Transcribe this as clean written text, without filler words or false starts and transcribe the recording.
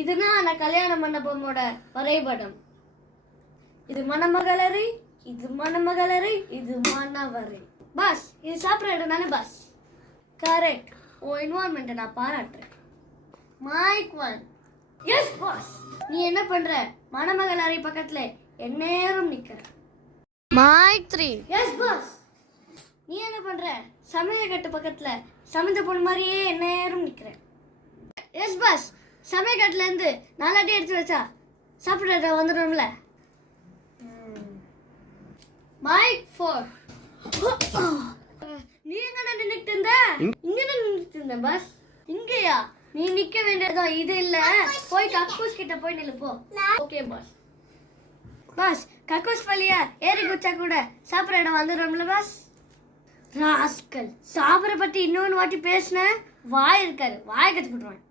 இதுதான் நான் கல்யாண மண்டபமோட வரைபடம். இது மணமகளறை, இது மணமகளறை, இது மணவரை. பாஸ், இது சாப்பிட்ற இடம் தானே பாஸ்? கரெக்ட். உன் என்வாரன்மெண்ட்டை நான் பாராட்டுறேன். மைக் 1. Yes boss. நீ என்ன பண்ற? மணமகள் அறை பக்கத்துல எந்நேரம் நிக்கிற. மைக் 3. Yes boss. நீ என்ன பண்ற? சமையக்கட்டு பக்கத்துல சமைந்த பொண்ணு மாதிரியே எந்நேரம் நிக்கிற. S pass. சமையக்கட்டுல இருந்து 4 அடி எடுத்து வச்சா சாப்பிட்ற வந்துடும்ல. மைக் 4. நீ எங்க நின்னுட்டு இருந்த? இங்க நின்னுட்டு இருந்த பாஸ். இங்கயா? நீ நிக்க வேண்டியதோ இது இல்ல. போய் கக்கூஸ் கிட்ட போய் நில்லு போ. Okay pass. பாஸ், கக்கூஸ் வழியா ஏறி குச்சா கூட சாப்பிட்ற இடம் வந்துடும்ல பாஸ். ராஸ்கல், சாப்பிட்ற பத்தி இன்னொன்று வாட்டி பேசின வாய் இருக்காரு, வாய் கத்து போட்டுருவேன்.